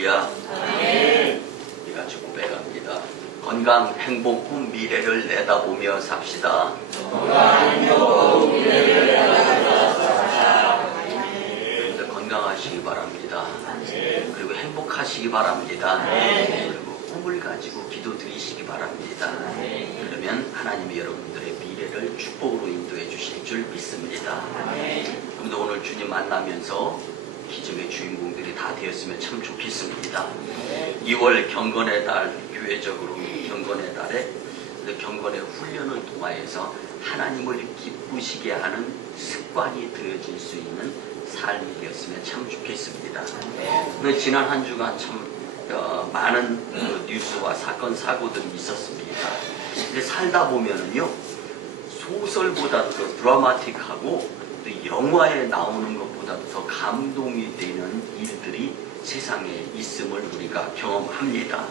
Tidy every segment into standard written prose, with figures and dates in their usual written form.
할렐루야. 아멘. 우리 같이 고백합니다. 건강, 행복, 미래를 내다보며 삽시다. 건강, 행복, 미래를 내다보며 삽시다. 여러분들 건강하시기 바랍니다. 그리고 행복하시기 바랍니다. 그리고 꿈을 가지고 기도드리시기 바랍니다. 그러면 하나님이 여러분들의 미래를 축복으로 인도해 주실 줄 믿습니다. 여러분들 오늘 주님 만나면서 기적의 주인공들이 다 되었으면 참 좋겠습니다. 2월 경건의 달, 교회적으로 경건의 달에 경건의 훈련을 통하여서 하나님을 기쁘시게 하는 습관이 들여질 수 있는 삶이 되었으면 참 좋겠습니다. 지난 한 주간 참 많은 뉴스와 사건, 사고들이 있었습니다. 근데 살다 보면은요, 소설보다도 더 드라마틱하고 또 영화에 나오는 것보다도 더 감동이 되는 일들이 세상에 있음을 우리가 경험합니다.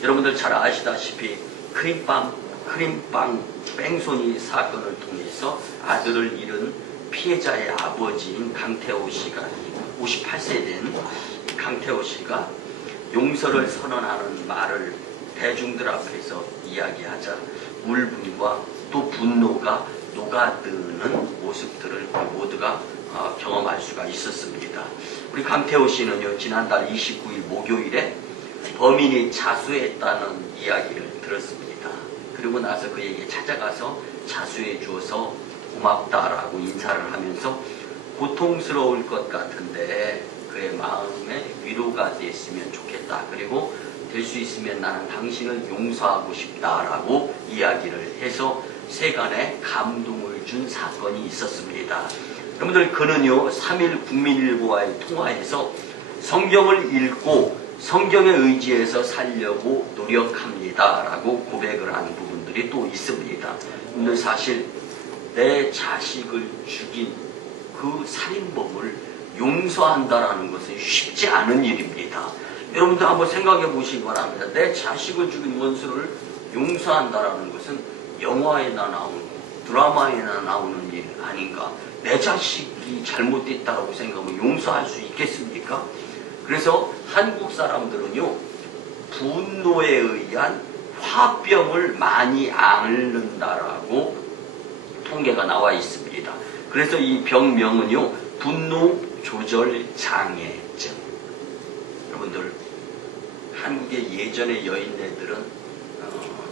여러분들 잘 아시다시피 크림빵 뺑소니 사건을 통해서 아들을 잃은 피해자의 아버지인 강태호 씨가 58세 된 강태호 씨가 용서를 선언하는 말을 대중들 앞에서 이야기하자 울분과 또 분노가 녹아드는 모습들을 모두가 경험할 수가 있었습니다. 우리 강태호 씨는요, 지난달 29일 목요일에 범인이 자수했다는 이야기를 들었습니다. 그리고 나서 그에게 찾아가서 자수해 주어서 고맙다라고 인사를 하면서 고통스러울 것 같은데 그의 마음에 위로가 됐으면 좋겠다. 그리고 될 수 있으면 나는 당신을 용서하고 싶다라고 이야기를 해서 세간에 감동을 준 사건이 있었습니다. 여러분들, 그는요 3일 국민일보와의 통화에서 성경을 읽고 성경에 의지해서 살려고 노력합니다 라고 고백을 한 부분들이 또 있습니다. 근데 사실 내 자식을 죽인 그 살인범을 용서한다라는 것은 쉽지 않은 일입니다. 여러분들 한번 생각해 보시기 바랍니다. 내 자식을 죽인 원수를 용서한다라는 것은 영화에나 나오는, 드라마에나 나오는 일 아닌가? 내 자식이 잘못됐다고 생각하면 용서할 수 있겠습니까? 그래서 한국 사람들은요, 분노에 의한 화병을 많이 앓는다라고 통계가 나와 있습니다. 그래서 이 병명은요, 분노 조절 장애증. 여러분들, 한국의 예전의 여인네들은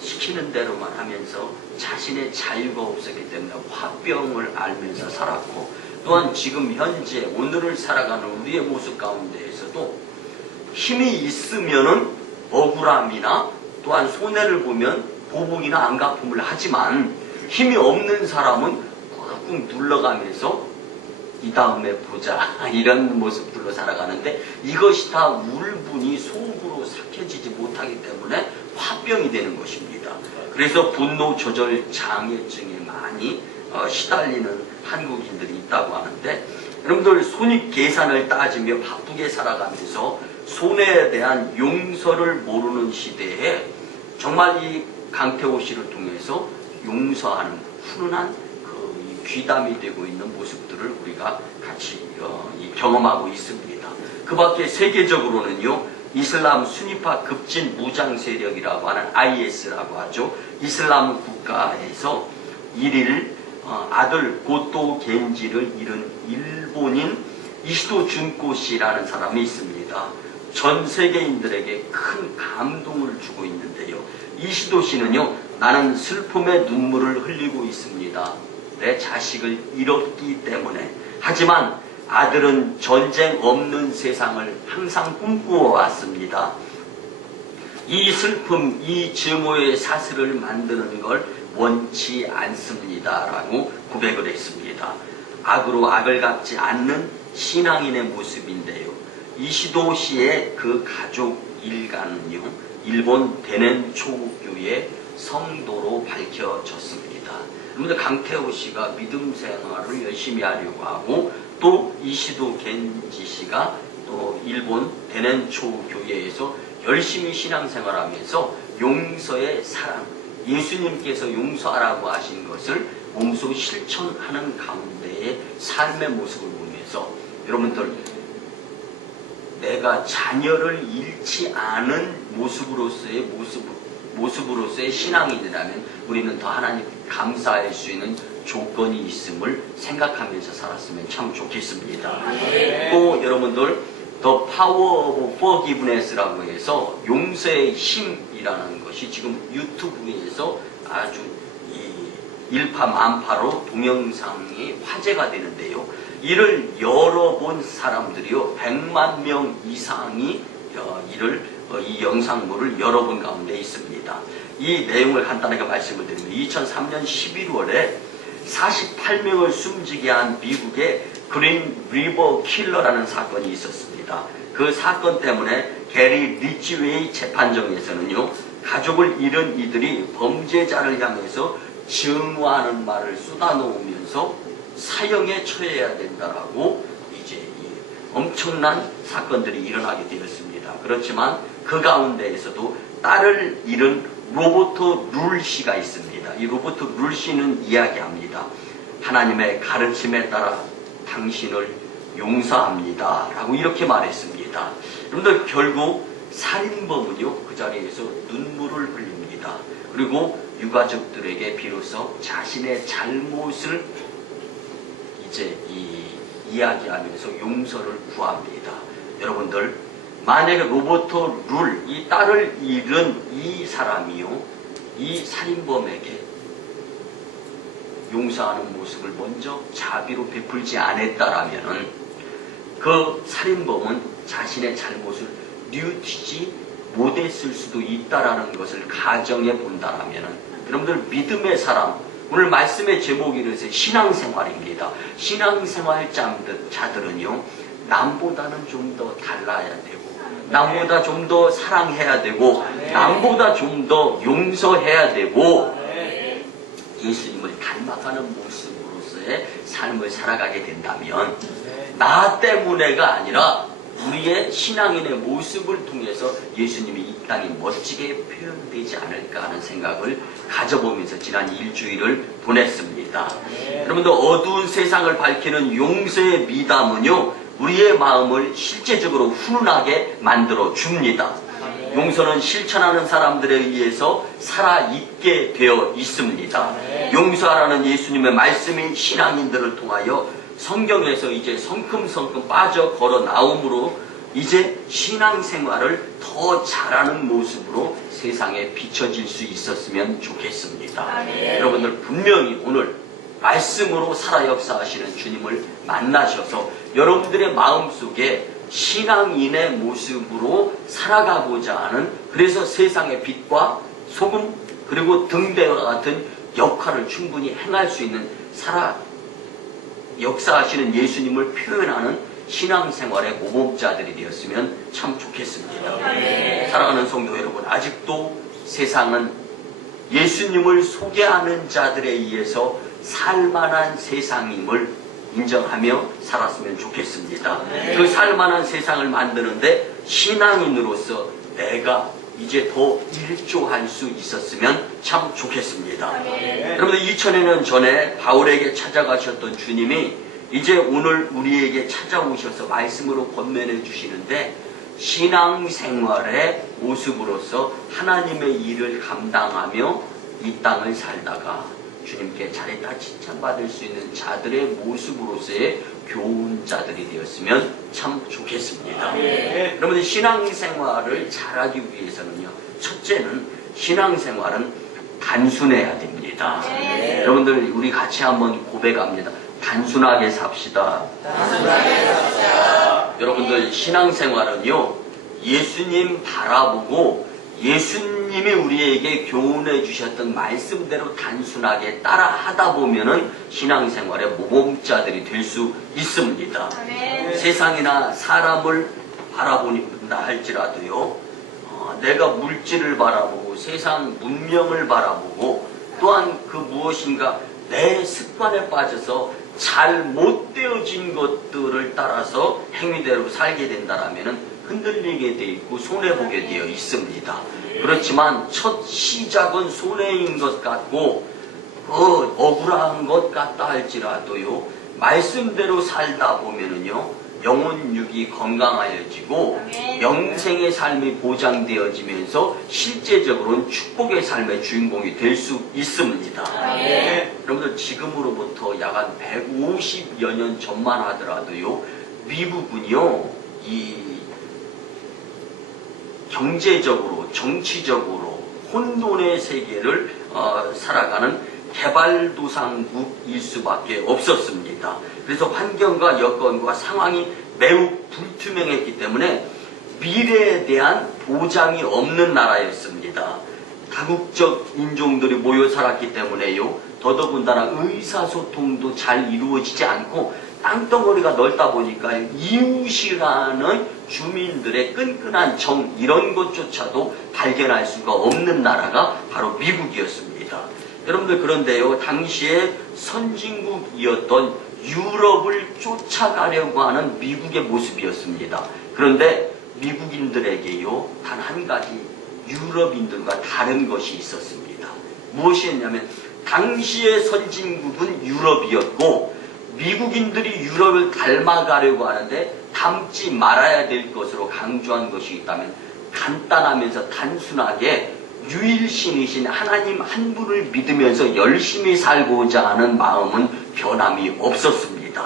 시키는 대로만 하면서 자신의 자유가 없었기 때문에 화병을 앓면서 살았고, 또한 지금 현재 오늘을 살아가는 우리의 모습 가운데에서도 힘이 있으면은 억울함이나 또한 손해를 보면 보복이나 안갚음을 하지만 힘이 없는 사람은 꾹꾹 눌러가면서 이 다음에 보자 이런 모습들로 살아가는데, 이것이 다 울분이 속으로 삭혀지지 못하기 때문에 화병이 되는 것입니다. 그래서 분노 조절 장애증에 많이 시달리는 한국인들이 있다고 하는데, 여러분들 손익 계산을 따지며 바쁘게 살아가면서 손해에 대한 용서를 모르는 시대에 정말 이 강태호 씨를 통해서 용서하는 훈훈한 그 귀담이 되고 있는 모습들을 우리가 같이 경험하고 있습니다. 그 밖에 세계적으로는요, 이슬람 순위파 급진 무장 세력이라고 하는 IS라고 하죠. 이슬람 국가에서 1일 아들 고토 겐지를 잃은 일본인 이시도 준코 씨라는 사람이 있습니다. 전 세계인들에게 큰 감동을 주고 있는데요. 이시도 씨는요, 나는 슬픔의 눈물을 흘리고 있습니다. 내 자식을 잃었기 때문에. 하지만 아들은 전쟁 없는 세상을 항상 꿈꾸어 왔습니다. 이 슬픔, 이 증오의 사슬을 만드는 걸 원치 않습니다 라고 고백을 했습니다. 악으로 악을 갚지 않는 신앙인의 모습인데요, 이시도 씨의 그 가족 일가는요, 일본 대넨초교의 성도로 밝혀졌습니다. 그런데 강태호 씨가 믿음 생활을 열심히 하려고 하고, 또 이시도 겐지 씨가 또 일본 대넨초 교회에서 열심히 신앙생활하면서 용서의 사랑, 예수님께서 용서하라고 하신 것을 몸소 실천하는 가운데의 삶의 모습을 보면서 여러분들 내가 자녀를 잃지 않은 모습으로서의 신앙인이라면 우리는 더 하나님 감사할 수 있는 조건이 있음을 생각하면서 살았으면 참 좋겠습니다. 또 여러분들 The Power of Forgiveness라고 해서 용서의 힘이라는 것이 지금 유튜브에서 아주 일파만파로 동영상이 화제가 되는데요. 이를 열어본 사람들이요 100만 명 이상이 이 영상물을 열어본 가운데 있습니다. 이 내용을 간단하게 말씀을 드리면 2003년 11월에 48명을 숨지게 한 미국의 그린 리버 킬러라는 사건이 있었습니다. 그 사건 때문에 게리 리치웨이 재판정에서는요 가족을 잃은 이들이 범죄자를 향해서 증오하는 말을 쏟아놓으면서 사형에 처해야 된다라고 이제 엄청난 사건들이 일어나게 되었습니다. 그렇지만 그 가운데에서도 딸을 잃은 로버트 룰 씨가 있습니다. 이 로버트 룰 씨는 이야기합니다. 하나님의 가르침에 따라 당신을 용서합니다 라고 이렇게 말했습니다. 여러분들 결국 살인범은요 그 자리에서 눈물을 흘립니다. 그리고 유가족들에게 비로소 자신의 잘못을 이제 이야기하면서 용서를 구합니다. 여러분들 만약에 로버트 룰 이 딸을 잃은 이 사람이요 이 살인범에게 용서하는 모습을 먼저 자비로 베풀지 않았다라면은 그 살인범은 자신의 잘못을 뉘우치지 못했을 수도 있다라는 것을 가정해 본다라면은 여러분들 믿음의 사람 오늘 말씀의 제목이 이래서 신앙생활입니다. 신앙생활자들은요 남보다는 좀 더 달라야 되고 남보다 좀 더 사랑해야 되고 남보다 좀 더 용서해야 되고 예수님을 닮아가는 모습으로서의 삶을 살아가게 된다면 나 때문에가 아니라 우리의 신앙인의 모습을 통해서 예수님이 이 땅에 멋지게 표현되지 않을까 하는 생각을 가져보면서 지난 일주일을 보냈습니다. 여러분들 어두운 세상을 밝히는 용서의 미담은요 우리의 마음을 실제적으로 훈훈하게 만들어 줍니다. 용서는 실천하는 사람들에 의해서 살아있게 되어 있습니다. 용서하라는 예수님의 말씀이 신앙인들을 통하여 성경에서 이제 성큼성큼 빠져 걸어 나옴으로 이제 신앙생활을 더 잘하는 모습으로 세상에 비춰질 수 있었으면 좋겠습니다. 여러분들 분명히 오늘 말씀으로 살아 역사하시는 주님을 만나셔서 여러분들의 마음속에 신앙인의 모습으로 살아가고자 하는 그래서 세상의 빛과 소금 그리고 등대와 같은 역할을 충분히 행할 수 있는 역사하시는 예수님을 표현하는 신앙생활의 모범자들이 되었으면 참 좋겠습니다. 사랑하는 성도 여러분 아직도 세상은 예수님을 소개하는 자들에 의해서 살만한 세상임을 인정하며 살았으면 좋겠습니다. 그 살만한 세상을 만드는데 신앙인으로서 내가 이제 더 일조할 수 있었으면 참 좋겠습니다. 여러분들 2000년 전에 바울에게 찾아가셨던 주님이 이제 오늘 우리에게 찾아오셔서 말씀으로 권면해 주시는데 신앙생활의 모습으로서 하나님의 일을 감당하며 이 땅을 살다가 주님께 잘했다 칭찬받을 수 있는 자들의 모습으로서의 교훈자들이 되었으면 참 좋겠습니다. 여러분들 신앙생활을 잘하기 위해서는요 첫째는 신앙생활은 단순해야 됩니다. 여러분들 우리 같이 한번 고백합니다. 단순하게 삽시다. 여러분들 신앙생활은요 예수님 바라보고 예수님이 우리에게 교훈해 주셨던 말씀대로 단순하게 따라 하다 보면은 신앙생활의 모범자들이 될 수 있습니다. 세상이나 사람을 바라본다 할지라도요 내가 물질을 바라보고 세상 문명을 바라보고 또한 그 무엇인가 내 습관에 빠져서 잘못되어진 것들을 따라서 행위대로 살게 된다라면은 흔들리게 되어 있고 손해보게 되어 있습니다. 그렇지만 첫 시작은 손해인 것 같고 억울한 것 같다 할지라도요 말씀대로 살다 보면은요 영혼육이 건강하여지고 영생의 삶이 보장되어지면서 실제적으로는 축복의 삶의 주인공이 될 수 있습니다. 여러분들 지금으로부터 약 한 150여 년 전만 하더라도요, 미국은요 이 경제적으로 정치적으로 혼돈의 세계를 살아가는 개발도상국일 수밖에 없었습니다. 그래서 환경과 여건과 상황이 매우 불투명했기 때문에 미래에 대한 보장이 없는 나라였습니다. 다국적 인종들이 모여 살았기 때문에요, 더더군다나 의사소통도 잘 이루어지지 않고 땅덩어리가 넓다 보니까 이웃이라는 주민들의 끈끈한 정, 이런 것조차도 발견할 수가 없는 나라가 바로 미국이었습니다. 여러분들, 그런데요, 당시에 선진국이었던 유럽을 쫓아가려고 하는 미국의 모습이었습니다. 그런데 미국인들에게요, 단 한 가지 유럽인들과 다른 것이 있었습니다. 무엇이었냐면, 당시의 선진국은 유럽이었고 미국인들이 유럽을 닮아가려고 하는데 닮지 말아야 될 것으로 강조한 것이 있다면, 간단하면서 단순하게 유일신이신 하나님 한 분을 믿으면서 열심히 살고자 하는 마음은 변함이 없었습니다.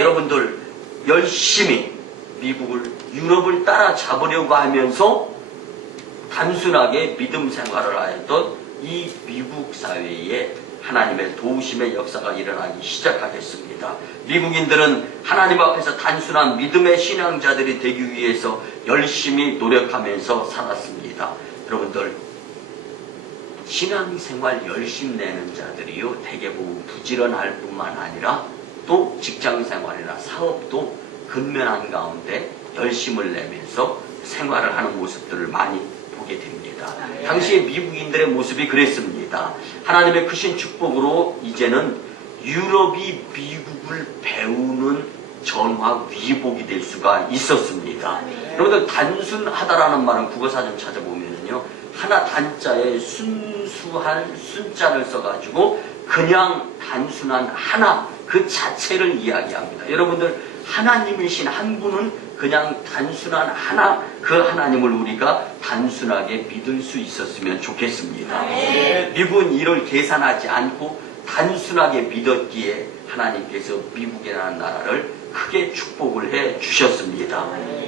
여러분들, 열심히 미국을, 유럽을 따라잡으려고 하면서 단순하게 믿음 생활을 하였던 이 미국 사회에 하나님의 도우심의 역사가 일어나기 시작하겠습니다. 미국인들은 하나님 앞에서 단순한 믿음의 신앙자들이 되기 위해서 열심히 노력하면서 살았습니다. 여러분들, 신앙생활 열심 내는 자들이요, 대개 보면 부지런할 뿐만 아니라 또 직장생활이나 사업도 근면한 가운데 열심을 내면서 생활을 하는 모습들을 많이 보게 됩니다. 당시의 미국인들의 모습이 그랬습니다. 하나님의 크신 축복으로 이제는 유럽이 미국을 배우는 전화 위복이 될 수가 있었습니다. 여러분들, 단순하다라는 말은 국어사전 찾아보면요, 하나 단자에 순수한 순자를 써가지고 그냥 단순한 하나 그 자체를 이야기합니다. 여러분들, 하나님이신 한 분은 그냥 단순한 하나, 그 하나님을 우리가 단순하게 믿을 수 있었으면 좋겠습니다. 미국은 이를 계산하지 않고 단순하게 믿었기에 하나님께서 미국이라는 나라를 크게 축복을 해 주셨습니다.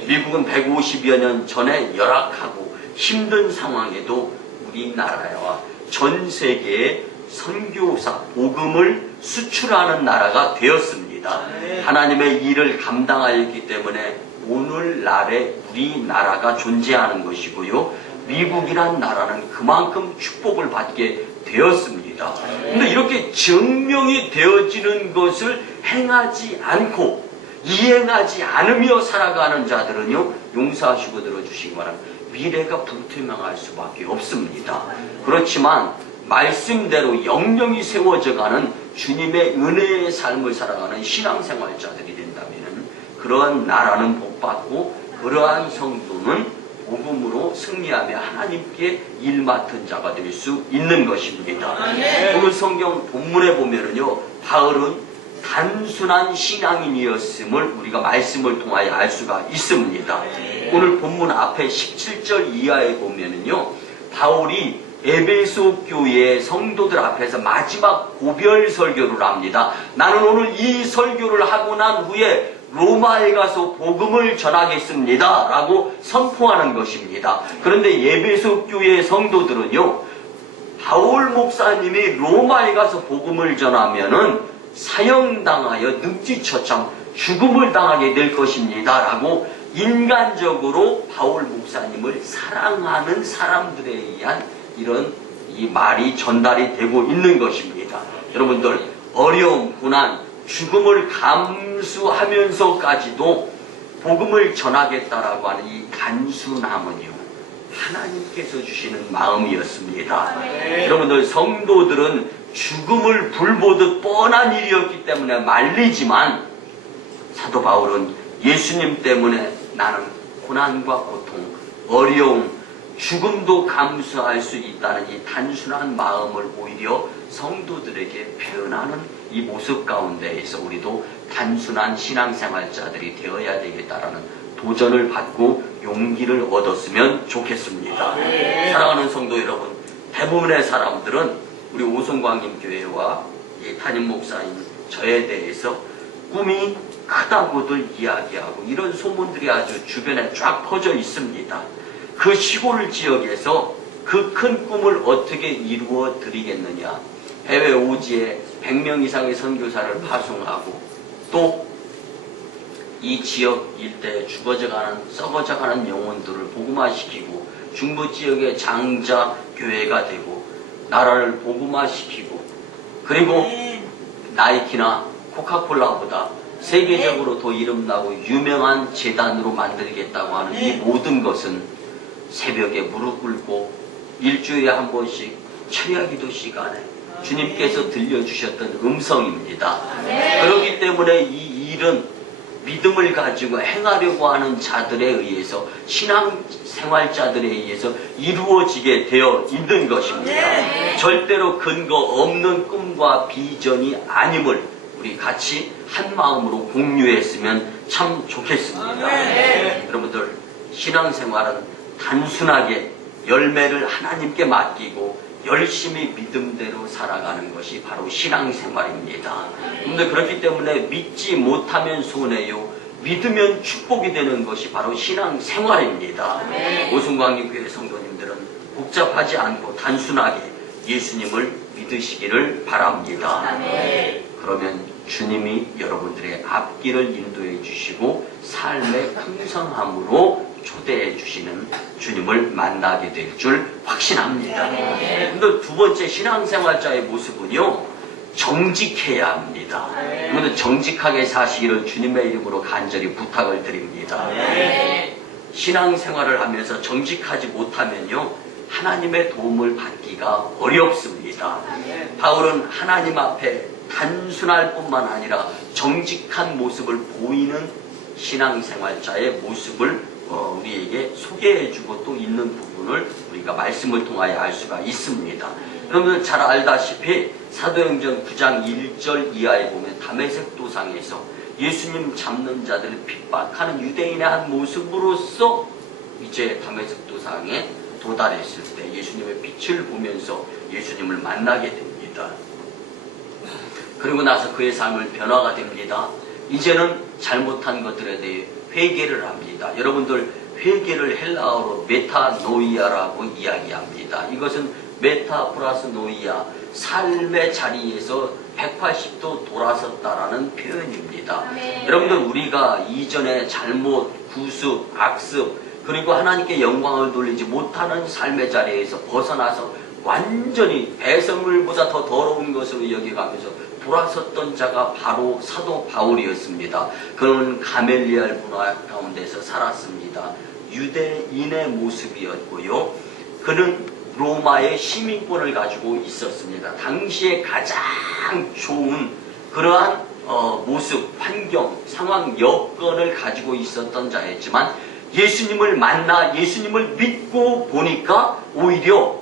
미국은 150여 년 전에 열악하고 힘든 상황에도 우리나라와 전 세계에 선교사, 복음을 수출하는 나라가 되었습니다. 하나님의 일을 감당하였기 때문에 오늘날의 우리나라가 존재하는 것이고요, 미국이란 나라는 그만큼 축복을 받게 되었습니다. 근데 이렇게 증명이 되어지는 것을 행하지 않고 이행하지 않으며 살아가는 자들은요, 용서하시고 들어주시기 바랍니다. 미래가 불투명할 수밖에 없습니다. 그렇지만 말씀대로 영영이 세워져가는 주님의 은혜의 삶을 살아가는 신앙생활자들이 된다면 그러한 나라는 복받고 그러한 성도는 복음으로 승리하며 하나님께 일 맡은 자가 될 수 있는 것입니다. 오늘 성경 본문에 보면은요, 바울은 단순한 신앙인이었음을 우리가 말씀을 통하여 알 수가 있습니다. 오늘 본문 앞에 17절 이하에 보면은요, 바울이 에베소 교회 성도들 앞에서 마지막 고별 설교를 합니다. 나는 오늘 이 설교를 하고 난 후에 로마에 가서 복음을 전하겠습니다 라고 선포하는 것입니다. 그런데 에베소 교회 성도들은요, 바울 목사님이 로마에 가서 복음을 전하면은 사형당하여 늑지처참 죽음을 당하게 될 것입니다 라고 인간적으로 바울 목사님을 사랑하는 사람들에 의한 이런 이 말이 전달이 되고 있는 것입니다. 여러분들, 어려움, 고난, 죽음을 감수하면서까지도 복음을 전하겠다라고 하는 이 단순함은요, 하나님께서 주시는 마음이었습니다. 여러분들, 성도들은 죽음을 불보듯 뻔한 일이었기 때문에 말리지만 사도 바울은 예수님 때문에 나는 고난과 고통, 어려움, 죽음도 감수할 수 있다는 이 단순한 마음을 오히려 성도들에게 표현하는 이 모습 가운데에서 우리도 단순한 신앙생활자들이 되어야 되겠다라는 도전을 받고 용기를 얻었으면 좋겠습니다. 사랑하는 성도 여러분, 대부분의 사람들은 우리 오송광림교회와 담임 목사인 저에 대해서 꿈이 크다고들 이야기하고 이런 소문들이 아주 주변에 쫙 퍼져 있습니다. 그 시골 지역에서 그 큰 꿈을 어떻게 이루어 드리겠느냐. 해외 오지에 100명 이상의 선교사를 파송하고 또 이 지역 일대에 죽어져가는 썩어져가는 영혼들을 복음화시키고 중부 지역의 장자 교회가 되고 나라를 복음화시키고 그리고 나이키나 코카콜라보다 세계적으로 더 이름나고 유명한 재단으로 만들겠다고 하는 이 모든 것은 새벽에 무릎 꿇고 일주일에 한 번씩 철야기도 시간에 주님께서 들려주셨던 음성입니다. 그렇기 때문에 이 일은 믿음을 가지고 행하려고 하는 자들에 의해서 신앙생활자들에 의해서 이루어지게 되어 있는 것입니다. 절대로 근거 없는 꿈과 비전이 아님을 우리 같이 한 마음으로 공유했으면 참 좋겠습니다. 여러분들 신앙생활은 단순하게 열매를 하나님께 맡기고 열심히 믿음대로 살아가는 것이 바로 신앙생활입니다. 그런데 그렇기 때문에 믿지 못하면 손해요, 믿으면 축복이 되는 것이 바로 신앙생활입니다. 오순광림교회 성도님들은 복잡하지 않고 단순하게 예수님을 믿으시기를 바랍니다. 그러면 주님이 여러분들의 앞길을 인도해 주시고 삶의 풍성함으로 초대해 주시는 주님을 만나게 될 줄 확신합니다. 근데 두 번째 신앙생활자의 모습은요, 정직해야 합니다. 그런데 정직하게 사시기를 주님의 이름으로 간절히 부탁을 드립니다. 신앙생활을 하면서 정직하지 못하면요, 하나님의 도움을 받기가 어렵습니다. 바울은 하나님 앞에 단순할 뿐만 아니라 정직한 모습을 보이는 신앙생활자의 모습을 우리에게 소개해주고 또 있는 부분을 우리가 말씀을 통하여 알 수가 있습니다. 여러분들 잘 알다시피 사도행전 9장 1절 이하에 보면 다메섹 도상에서 예수님 잡는 자들을 핍박하는 유대인의 한 모습으로서 이제 다메섹 도상에 도달했을 때 예수님의 빛을 보면서 예수님을 만나게 됩니다. 그리고 나서 그의 삶을 변화가 됩니다. 이제는 잘못한 것들에 대해 회개를 합니다. 여러분들 회개를 헬라어로 메타노이아라고 이야기합니다. 이것은 메타 플러스 노이아, 삶의 자리에서 180도 돌아섰다라는 표현입니다. 여러분들 우리가 이전에 잘못, 구습, 악습 그리고 하나님께 영광을 돌리지 못하는 삶의 자리에서 벗어나서 완전히 배설물보다 더 더러운 것으로 여겨가면서 돌아섰던 자가 바로 사도 바울이었습니다. 그는 가멜리알 문화 가운데서 살았습니다. 유대인의 모습이었고요. 그는 로마의 시민권을 가지고 있었습니다. 당시에 가장 좋은 그러한 모습, 환경, 상황, 여건을 가지고 있었던 자였지만 예수님을 만나 예수님을 믿고 보니까 오히려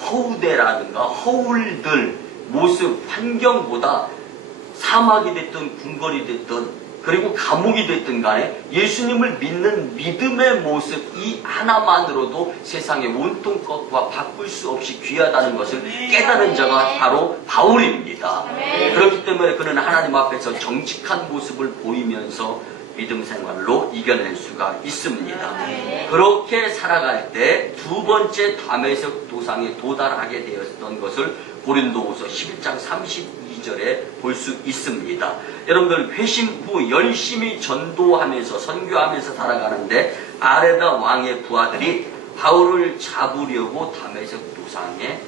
허우대라든가 허울들 모습, 환경보다 사막이 됐든 궁궐이 됐든 그리고 감옥이 됐든 간에 예수님을 믿는 믿음의 모습 이 하나만으로도 세상의 온통 것과 바꿀 수 없이 귀하다는 것을 깨달은 자가 바로 바울입니다. 그렇기 때문에 그는 하나님 앞에서 정직한 모습을 보이면서 믿음 생활로 이겨낼 수가 있습니다. 그렇게 살아갈 때 두 번째 다메섹 도상에 도달하게 되었던 것을 고린도후서 11장 32절에 볼 수 있습니다. 여러분들 회심 후 열심히 전도하면서 선교하면서 살아가는데 아레다 왕의 부하들이 바울을 잡으려고 다메섹 도상에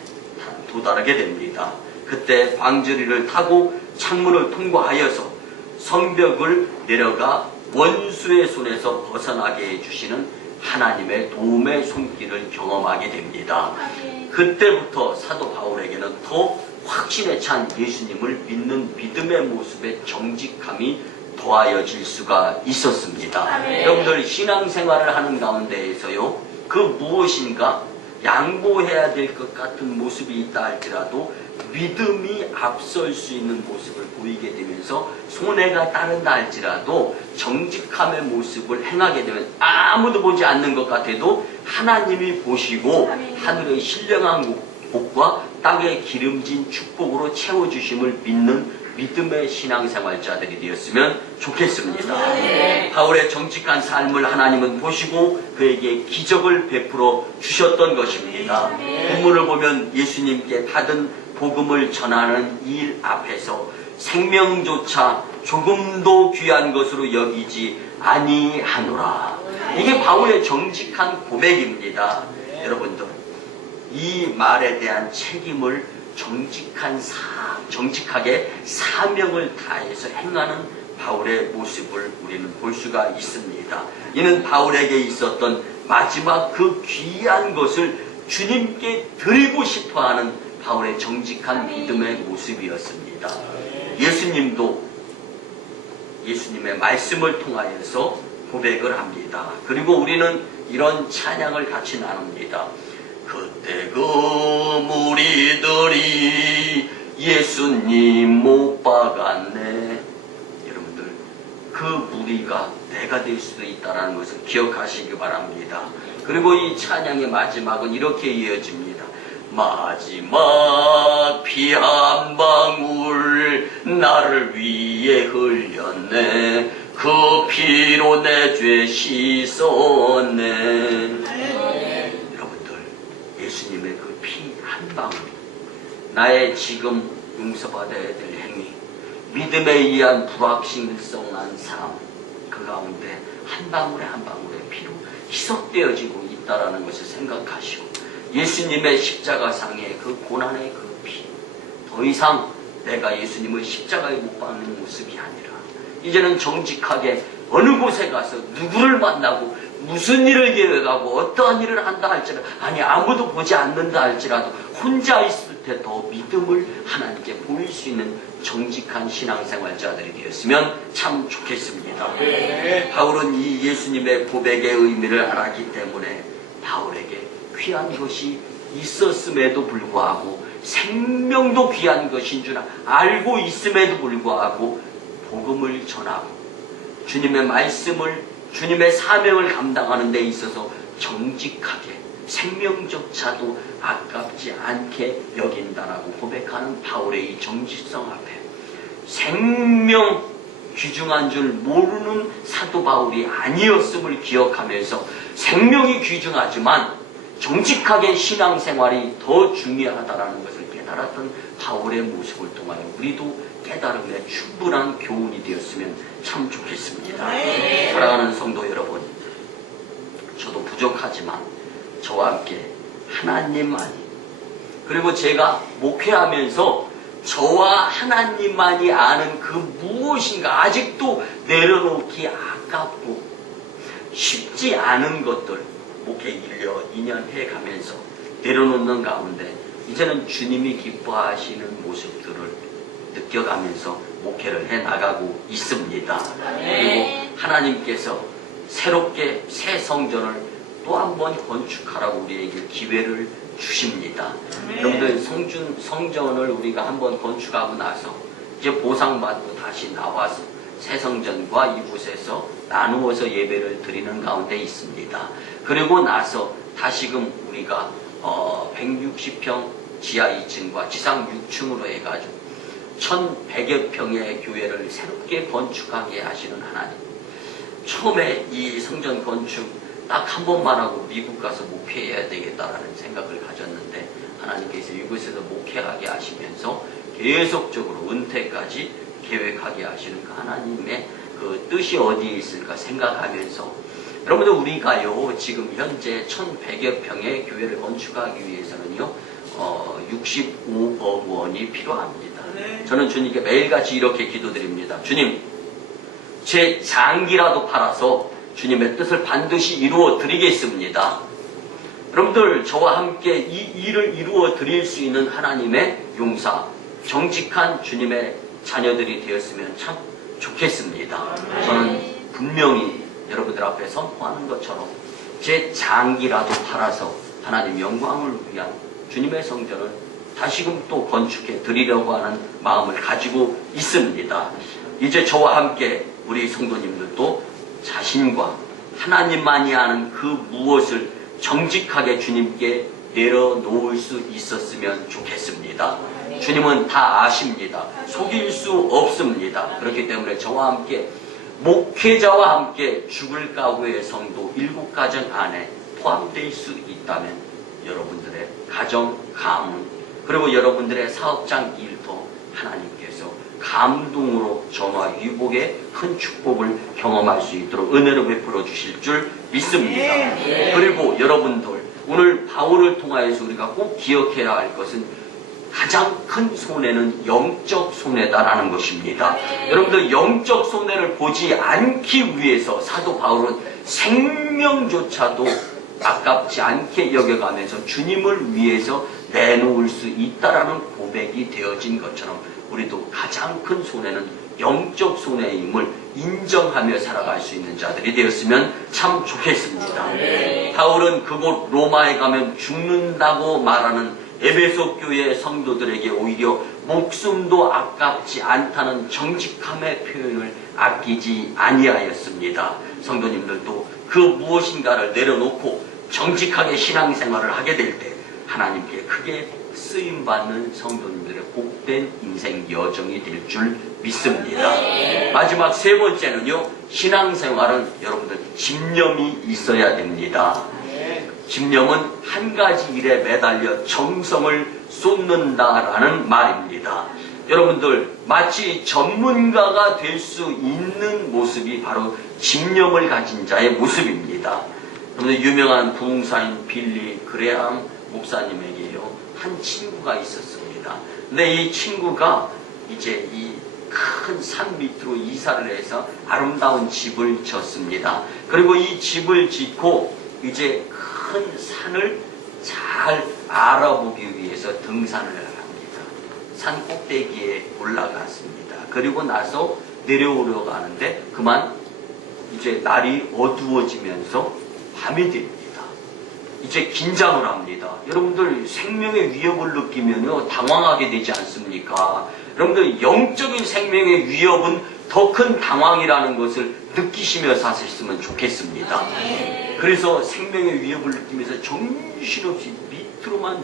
도달하게 됩니다. 그때 광저리를 타고 창문을 통과하여서 성벽을 내려가 원수의 손에서 벗어나게 해주시는 하나님의 도움의 손길을 경험하게 됩니다. 그때부터 사도 바울에게는 더 확신에 찬 예수님을 믿는 믿음의 모습의 정직함이 더하여질 수가 있었습니다. 여러분들 신앙생활을 하는 가운데에서요, 그 무엇인가 양보해야 될 것 같은 모습이 있다 할지라도 믿음이 앞설 수 있는 모습을 보이게 되면서 손해가 따른다 할지라도 정직함의 모습을 행하게 되면 아무도 보지 않는 것 같아도 하나님이 보시고 하늘의 신령한 복과 땅의 기름진 축복으로 채워주심을 믿는 믿음의 신앙생활자들이 되었으면 좋겠습니다. 네. 바울의 정직한 삶을 하나님은 보시고 그에게 기적을 베풀어 주셨던 것입니다. 본문을 보면 예수님께 받은 복음을 전하는 일 앞에서 생명조차 조금도 귀한 것으로 여기지 아니하노라. 이게 바울의 정직한 고백입니다. 여러분들, 이 말에 대한 책임을 정직하게 사명을 다해서 행하는 바울의 모습을 우리는 볼 수가 있습니다. 이는 바울에게 있었던 마지막 그 귀한 것을 주님께 드리고 싶어하는 바울의 정직한 믿음의 모습이었습니다. 예수님도 예수님의 말씀을 통하여서 고백을 합니다. 그리고 우리는 이런 찬양을 같이 나눕니다. 그때 그 무리들이 예수님 못 박았네. 여러분들, 그 무리가 내가 될 수도 있다는 것을 기억하시기 바랍니다. 그리고 이 찬양의 마지막은 이렇게 이어집니다. 마지막 피 한 방울 나를 위해 흘렸네. 그 피로 내 죄 씻었네. 여러분들, 예수님의 그 피 한 방울, 나의 지금 용서받아야 될 행위, 믿음에 의한 불확실성한 삶, 그 가운데 한 방울의 한 방울의 피로 희석되어지고 있다는 것을 생각하시고 예수님의 십자가상의 그 고난의 그 피, 더 이상 내가 예수님을 십자가에 못 박는 모습이 아니라 이제는 정직하게 어느 곳에 가서 누구를 만나고 무슨 일을 계획하고 어떠한 일을 한다 할지라도, 아니 아무도 보지 않는다 할지라도 혼자 있을 때 더 믿음을 하나님께 보일 수 있는 정직한 신앙생활자들이 되었으면 참 좋겠습니다. 네. 바울은 이 예수님의 고백의 의미를 알았기 때문에 바울에게 귀한 것이 있었음에도 불구하고 생명도 귀한 것인 줄 알고 있음에도 불구하고 복음을 전하고 주님의 말씀을, 주님의 사명을 감당하는 데 있어서 정직하게 생명조차도 아깝지 않게 여긴다라고 고백하는 바울의 이 정직성 앞에 생명 귀중한 줄 모르는 사도 바울이 아니었음을 기억하면서 생명이 귀중하지만 정직하게 신앙생활이 더 중요하다는 것을 깨달았던 바울의 모습을 통하여 우리도 깨달음에 충분한 교훈이 되었으면 참 좋겠습니다. 네. 사랑하는 성도 여러분, 저도 부족하지만 저와 함께 하나님만이, 그리고 제가 목회하면서 저와 하나님만이 아는 그 무엇인가 아직도 내려놓기 아깝고 쉽지 않은 것들, 목회 2년 해가면서 내려놓는 가운데 이제는 주님이 기뻐하시는 모습들을 느껴가면서 목회를 해나가고 있습니다. 그리고 하나님께서 새롭게 새 성전을 또 한 번 건축하라고 우리에게 기회를 주십니다. 여러분들, 성전을 우리가 한 번 건축하고 나서 이제 보상받고 다시 나와서 새 성전과 이곳에서 나누어서 예배를 드리는 가운데 있습니다. 그리고 나서 다시금 우리가 160평 지하 2층과 지상 6층으로 해가지고 1100여 평의 교회를 새롭게 건축하게 하시는 하나님. 처음에 이 성전 건축 딱 한 번만 하고 미국 가서 목회해야 되겠다라는 생각을 가졌는데 하나님께서 이곳에서 목회하게 하시면서 계속적으로 은퇴까지 계획하게 하시는 그 하나님의 그 뜻이 어디에 있을까 생각하면서, 여러분들, 우리가요 지금 현재 1100여 평의 교회를 건축하기 위해서는요 65억 원이 필요합니다. 저는 주님께 매일같이 이렇게 기도드립니다. 주님, 제 장기라도 팔아서 주님의 뜻을 반드시 이루어 드리겠습니다. 여러분들, 저와 함께 이 일을 이루어 드릴 수 있는 하나님의 용사, 정직한 주님의 자녀들이 되었으면 참 좋겠습니다. 저는 분명히 여러분들 앞에 선포하는 것처럼 제 장기라도 팔아서 하나님 영광을 위한 주님의 성전을 다시금 또 건축해 드리려고 하는 마음을 가지고 있습니다. 이제 저와 함께 우리 성도님들도 자신과 하나님만이 아는 그 무엇을 정직하게 주님께 내려놓을 수 있었으면 좋겠습니다. 주님은 다 아십니다. 속일 수 없습니다. 그렇기 때문에 저와 함께 목회자와 함께 죽을 각오의 성도 7가정 안에 포함될 수 있다면 여러분들의 가정, 가문, 그리고 여러분들의 사업장 일도 하나님께서 감동으로 전화 위복의 큰 축복을 경험할 수 있도록 은혜를 베풀어 주실 줄 믿습니다. 그리고 여러분들, 오늘 바울을 통하여서 우리가 꼭 기억해야 할 것은 가장 큰 손해는 영적 손해다라는 것입니다. 여러분들, 영적 손해를 보지 않기 위해서 사도 바울은 생명조차도 아깝지 않게 여겨가면서 주님을 위해서 내놓을 수 있다라는 고백이 되어진 것처럼 우리도 가장 큰 손해는 영적 손해임을 인정하며 살아갈 수 있는 자들이 되었으면 참 좋겠습니다. 바울은 그곳 로마에 가면 죽는다고 말하는 에베소 교회 성도들에게 오히려 목숨도 아깝지 않다는 정직함의 표현을 아끼지 아니하였습니다. 성도님들도 그 무엇인가를 내려놓고 정직하게 신앙생활을 하게 될 때 하나님께 크게 쓰임받는 성도님들의 복된 인생 여정이 될 줄 믿습니다. 마지막 세 번째는요, 신앙생활은 여러분들 집념이 있어야 됩니다. 집념은 한 가지 일에 매달려 정성을 쏟는다라는 말입니다. 여러분들, 마치 전문가가 될 수 있는 모습이 바로 집념을 가진 자의 모습입니다. 여러분들, 유명한 부흥사인 빌리 그레함 목사님에게요, 한 친구가 있었습니다. 근데 이 친구가 이제 이 큰 산 밑으로 이사를 해서 아름다운 집을 짓습니다. 그리고 이 집을 짓고 이제 큰 산을 잘 알아보기 위해서 등산을 합니다. 산 꼭대기에 올라갔습니다. 그리고 나서 내려오려고 하는데 그만 이제 날이 어두워지면서 밤이 됩니다. 이제 긴장을 합니다. 여러분들, 생명의 위협을 느끼면요 당황하게 되지 않습니까? 여러분들, 영적인 생명의 위협은 더 큰 당황이라는 것을 느끼시며 사셨으면 좋겠습니다. 그래서 생명의 위협을 느끼면서 정신없이 밑으로만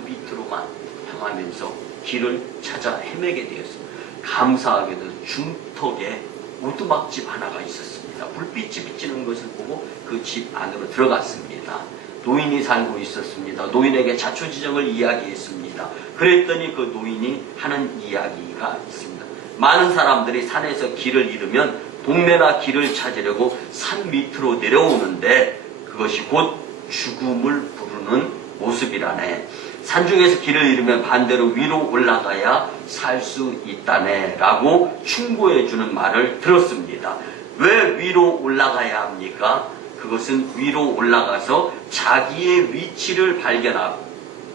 향하면서 길을 찾아 헤매게 되었습니다. 감사하게도 중턱에 오두막집 하나가 있었습니다. 불빛이 비치는 것을 보고 그 집 안으로 들어갔습니다. 노인이 살고 있었습니다. 노인에게 자초지정을 이야기했습니다. 그랬더니 그 노인이 하는 이야기가 있습니다. 많은 사람들이 산에서 길을 잃으면 동네나 길을 찾으려고 산 밑으로 내려오는데 그것이 곧 죽음을 부르는 모습이라네. 산중에서 길을 잃으면 반대로 위로 올라가야 살 수 있다네 라고 충고해주는 말을 들었습니다. 왜 위로 올라가야 합니까? 그것은 위로 올라가서 자기의 위치를 발견하고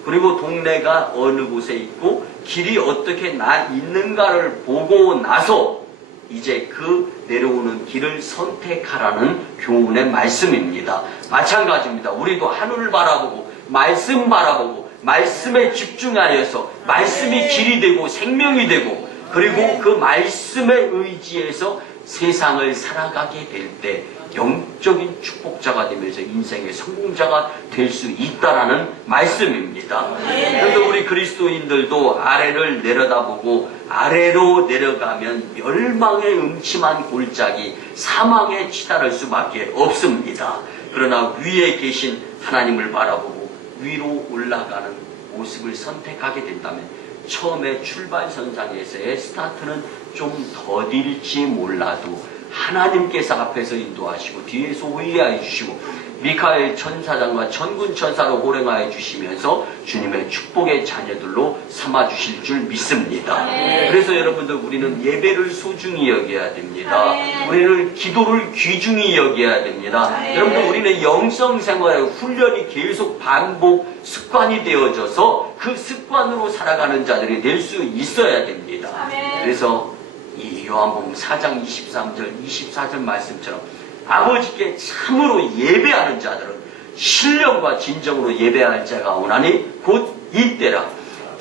그리고 동네가 어느 곳에 있고 길이 어떻게 있는가를 보고 나서 이제 그 내려오는 길을 선택하라는 교훈의 말씀입니다. 마찬가지입니다. 우리도 하늘을 바라보고 말씀 바라보고 말씀에 집중하여서 말씀이 길이 되고 생명이 되고 그리고 그 말씀에 의지해서 세상을 살아가게 될 때 영적인 축복자가 되면서 인생의 성공자가 될 수 있다라는 말씀입니다. 그런데 우리 그리스도인들도 아래를 내려다보고 아래로 내려가면 멸망의 음침한 골짜기 사망에 치달을 수밖에 없습니다. 그러나 위에 계신 하나님을 바라보고 위로 올라가는 모습을 선택하게 된다면 처음에 출발선상에서의 스타트는 좀 더딜지 몰라도 하나님께서 앞에서 인도하시고 뒤에서 호위하여 주시고 미카엘 천사장과 천군 천사를 호령하여 주시면서 주님의 축복의 자녀들로 삼아주실 줄 믿습니다. 그래서 여러분들, 우리는 예배를 소중히 여겨야 됩니다. 우리는 기도를 귀중히 여겨야 됩니다. 여러분들, 우리는 영성생활의 훈련이 계속 반복 습관이 되어져서 그 습관으로 살아가는 자들이 될 수 있어야 됩니다. 그래서 이 요한복음 4장 23절 24절 말씀처럼 아버지께 참으로 예배하는 자들은 신령과 진정으로 예배할 자가 오나니 곧 이때라.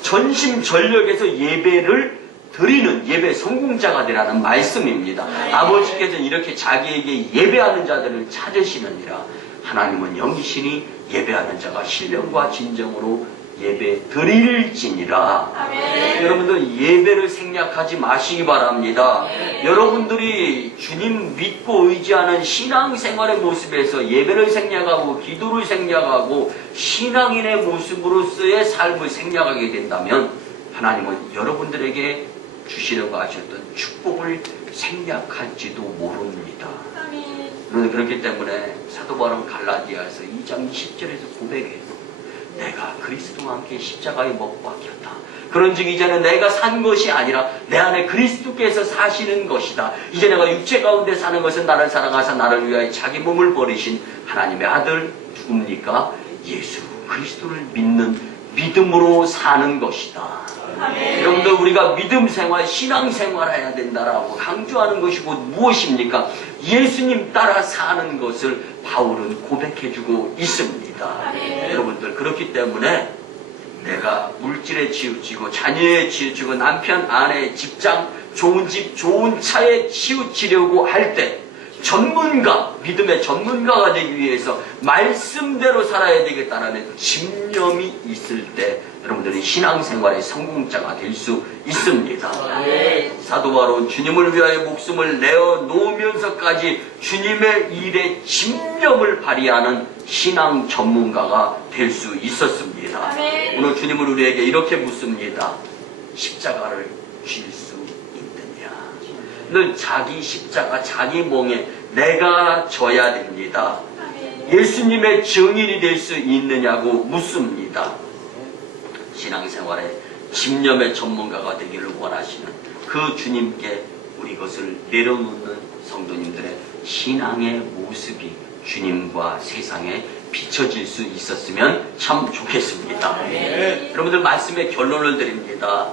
전심전력에서 예배를 드리는 예배 성공자가 되라는 말씀입니다. 아버지께서는 이렇게 자기에게 예배하는 자들을 찾으시느니라. 하나님은 영이시니 예배하는 자가 신령과 진정으로 예배 드릴지니라. 아멘. 여러분들 예배를 생략하지 마시기 바랍니다. 여러분들이 주님 믿고 의지하는 신앙생활의 모습에서 예배를 생략하고 기도를 생략하고 신앙인의 모습으로서의 삶을 생략하게 된다면 하나님은 여러분들에게 주시려고 하셨던 축복을 생략할지도 모릅니다. 아멘. 그렇기 때문에 사도 바울은 갈라디아서 2장 10절에서 고백해요. 내가 그리스도와 함께 십자가에 못 박혔다. 그런즉 이제는 내가 산 것이 아니라 내 안에 그리스도께서 사시는 것이다. 이제 내가 육체 가운데 사는 것은 나를 사랑하사 나를 위하여 자기 몸을 버리신 하나님의 아들 누굽니까? 예수 그리스도를 믿는 믿음으로 사는 것이다. 아멘. 여러분들 우리가 믿음 생활, 신앙 생활 해야 된다라고 강조하는 것이 곧 무엇입니까? 예수님 따라 사는 것을 바울은 고백해주고 있습니다. 아멘. 여러분들 그렇기 때문에 내가 물질에 치우치고 자녀에 치우치고 남편, 아내, 직장, 좋은 집, 좋은 차에 치우치려고 할 때 전문가, 믿음의 전문가가 되기 위해서 말씀대로 살아야 되겠다는 집념이 있을 때 여러분들이 신앙생활의 성공자가 될 수 있습니다. 네. 사도 바울은 주님을 위하여 목숨을 내어놓으면서까지 주님의 일에 집념을 발휘하는 신앙 전문가가 될 수 있었습니다. 아멘. 오늘 주님은 우리에게 이렇게 묻습니다. 십자가를 질 수 있느냐? 늘 자기 십자가, 자기 몽에 내가 져야 됩니다. 아멘. 예수님의 증인이 될 수 있느냐고 묻습니다. 신앙생활에 집념의 전문가가 되기를 원하시는 그 주님께 우리 것을 내려놓는 성도님들의 신앙의 모습이 주님과 세상에 비춰질 수 있었으면 참 좋겠습니다. 네. 여러분들 말씀의 결론을 드립니다.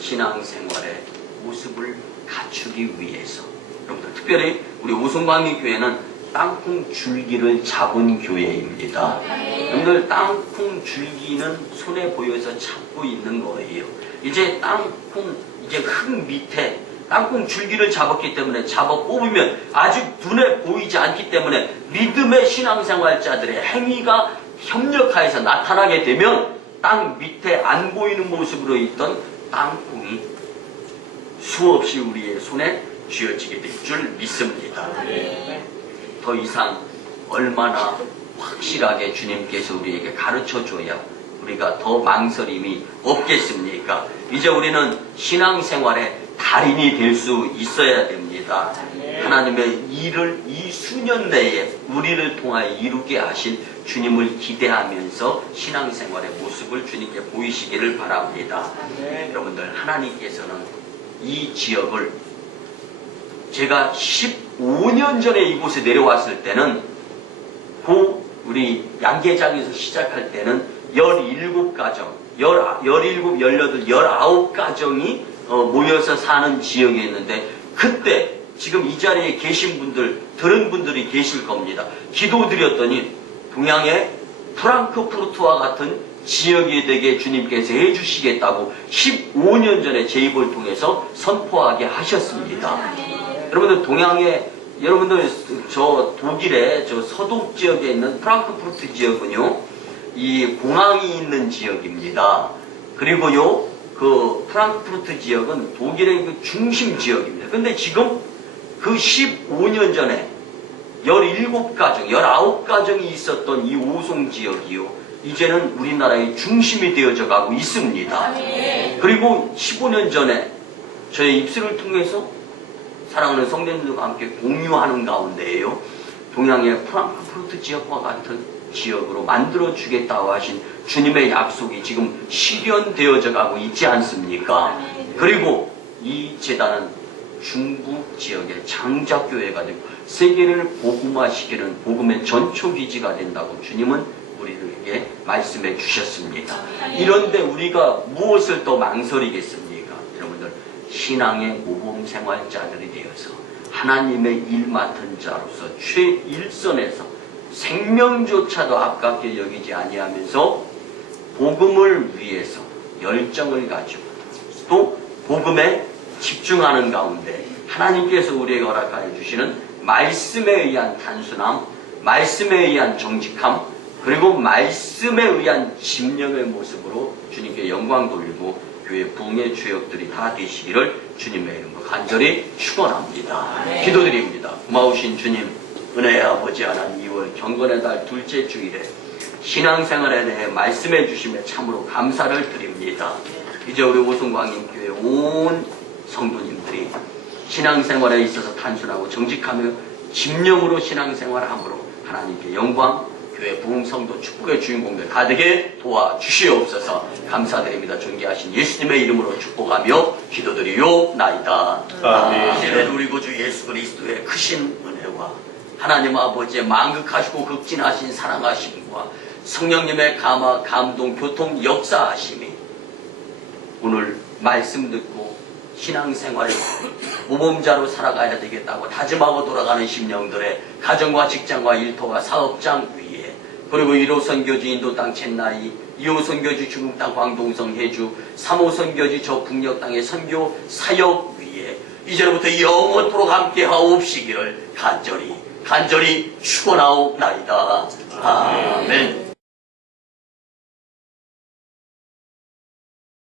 신앙생활의 모습을 갖추기 위해서 여러분들 특별히 우리 오송광리교회는 땅콩 줄기를 잡은 교회입니다. 여러분들 땅콩 줄기는 손에 보여서 잡고 있는 거예요. 이제 땅콩 이제 흙 밑에 땅콩 줄기를 잡았기 때문에 잡아 뽑으면 아직 눈에 보이지 않기 때문에 믿음의 신앙생활자들의 행위가 협력하여서 나타나게 되면 땅 밑에 안 보이는 모습으로 있던 땅콩이 수없이 우리의 손에 쥐어지게 될 줄 믿습니다. 더 이상 얼마나 확실하게 주님께서 우리에게 가르쳐줘야 우리가 더 망설임이 없겠습니까? 이제 우리는 신앙생활의 달인이 될 수 있어야 됩니다. 하나님의 일을 이 수년 내에 우리를 통하여 이루게 하실 주님을 기대하면서 신앙생활의 모습을 주님께 보이시기를 바랍니다. 여러분들 하나님께서는 이 지역을 제가 15년 전에 이곳에 내려왔을 때는 우리 양계장에서 시작할 때는 17가정, 17, 18, 19가정이 모여서 사는 지역이었는데 그때 지금 이 자리에 계신 분들, 들은 분들이 계실 겁니다. 기도드렸더니 동양의 프랑크푸르트와 같은 지역이 되게 주님께서 해주시겠다고 15년 전에 제 입을 통해서 선포하게 하셨습니다. 여러분들 동양의 여러분들 저 독일의 저 서독 지역에 있는 프랑크푸르트 지역은요 이 공항이 있는 지역입니다. 그리고요 그 프랑크푸르트 지역은 독일의 그 중심 지역입니다. 근데 지금 그 15년 전에 17가정, 19가정이 있었던 이 오송 지역이요 이제는 우리나라의 중심이 되어져 가고 있습니다. 그리고 15년 전에 저의 입술을 통해서 사랑하는 성도님들과 함께 공유하는 가운데에요 동양의 프랑크푸르트 지역과 같은 지역으로 만들어주겠다고 하신 주님의 약속이 지금 실현되어져 가고 있지 않습니까? 그리고 이 재단은 중부 지역의 장작교회가 되고 세계를 복음화시키는 복음의 전초기지가 된다고 주님은 우리에게 말씀해 주셨습니다. 이런데 우리가 무엇을 더 망설이겠습니까? 여러분들 신앙의 모범생활자들이 되어서 하나님의 일 맡은 자로서 최일선에서 생명조차도 아깝게 여기지 아니하면서 복음을 위해서 열정을 가지고 또 복음에 집중하는 가운데 하나님께서 우리에게 허락하여 주시는 말씀에 의한 단순함, 말씀에 의한 정직함, 그리고 말씀에 의한 심령의 모습으로 주님께 영광 돌리고 교회 부흥의 주역들이 다 되시기를 주님의 이름으로 간절히 축원합니다. 기도드립니다. 고마우신 주님, 은혜의 아버지 하나님, 2월 경건의 달 둘째 주일에 신앙생활에 대해 말씀해 주심에 참으로 감사를 드립니다. 이제 우리 오송광인교회 온 성도님들이 신앙생활에 있어서 단순하고 정직하며 심령으로 신앙생활함으로 하나님께 영광, 교회 부흥성도 축복의 주인공들 가득에 도와주시옵소서. 감사드립니다. 존귀하신 예수님의 이름으로 축복하며 기도드리요나이다. 아멘. 이제는 우리 구주 예수 그리스도의 크신 은혜와 하나님 아버지의 만극하시고 극진하신 사랑하심과 성령님의 감화, 감동, 교통, 역사하심이 오늘 말씀 듣고 신앙생활에 모범자로 살아가야 되겠다고 다짐하고 돌아가는 심령들의 가정과 직장과 일터와 사업장 위에, 그리고 1호 선교지 인도 땅 첸나이, 2호 선교지 중국 땅 광동성 해주, 3호 선교지 저 북녘 땅의 선교 사역 위에 이제부터 영원토록 함께 하옵시기를 간절히 축원하옵나이다. 아멘.